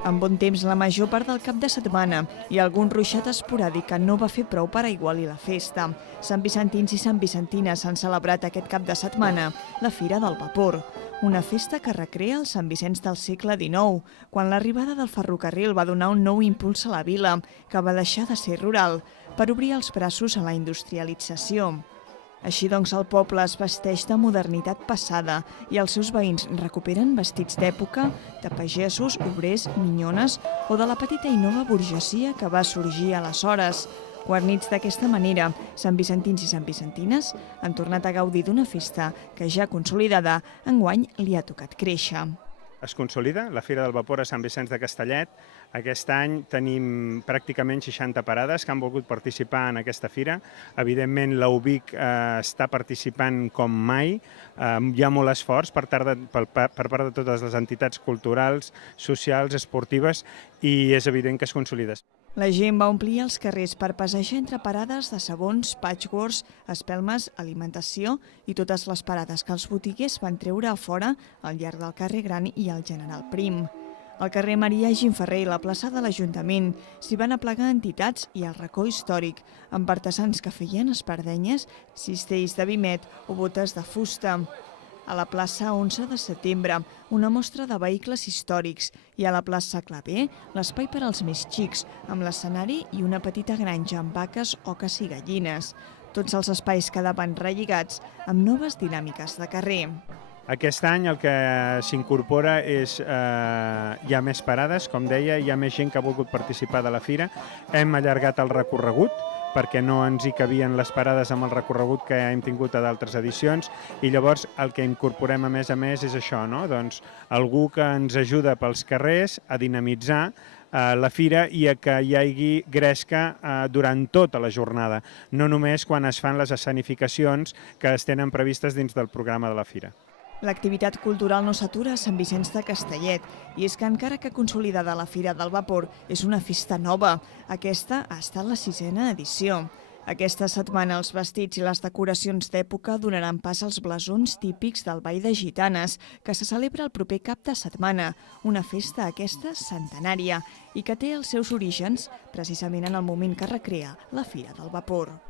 Amb bon temps la major part del cap de setmana i algun ruixat esporàdic que no va fer prou per aigualir la festa. Sant Vicentins i Sant Vicentines han celebrat aquest cap de setmana la Fira del Vapor, una festa que recrea els Sant Vicenç del segle XIX, quan l'arribada del ferrocarril va donar un nou impuls a la vila, que va deixar de ser rural, per obrir els braços a la industrialització. Així doncs, el poble es vesteix de modernitat passada i els seus veïns recuperen vestits d'època, de pagesos, obrers, minyones o de la petita i nova burgesia que va sorgir aleshores. Guarnits d'aquesta manera, Sant Vicentins i Sant Vicentines han tornat a gaudir d'una festa que, ja consolidada, enguany li ha tocat créixer. Es consolida la Fira del Vapor a Sant Vicenç de Castellet. Aquest any tenim pràcticament 60 parades que han volgut participar en aquesta fira. Evidentment, la UBIC està participant com mai. Hi ha molt esforç per part de totes les entitats culturals, socials, esportives, i és evident que es consolida. La gent va omplir els carrers per passejar entre parades de sabons, patchworks, espelmes, alimentació i totes les parades que els botiguers van treure a fora al llarg del carrer Gran i el General Prim. Al carrer Marià Gimferrer i la plaça de l'Ajuntament s'hi van aplegar entitats i el racó històric, amb artesans que feien espardenyes, cistells de vimet o botes de fusta. A la plaça 11 de setembre, una mostra de vehicles històrics, i a la plaça Claver, l'espai per als més xics, amb l'escenari i una petita granja amb vaques, oques i gallines. Tots els espais quedaven relligats amb noves dinàmiques de carrer. Aquest any el que s'incorpora és, hi ha més parades, com deia, hi ha més gent que ha volgut participar de la fira. Hem allargat el recorregut, perquè no ens hi cabien les parades amb el recorregut que hem tingut a d'altres edicions, i llavors el que incorporem a més és això, no? Doncs algú que ens ajuda pels carrers a dinamitzar la fira i a que hi hagi gresca durant tota la jornada, no només quan es fan les escenificacions que es tenen previstes dins del programa de la fira. L'activitat cultural no s'atura a Sant Vicenç de Castellet, i és que encara que consolidada la Fira del Vapor és una festa nova, aquesta ha estat la 6a edició. Aquesta setmana els vestits i les decoracions d'època donaran pas als blasons típics del Ball de Gitanes, que se celebra el proper cap de setmana, una festa aquesta centenària i que té els seus orígens precisament en el moment que recrea la Fira del Vapor.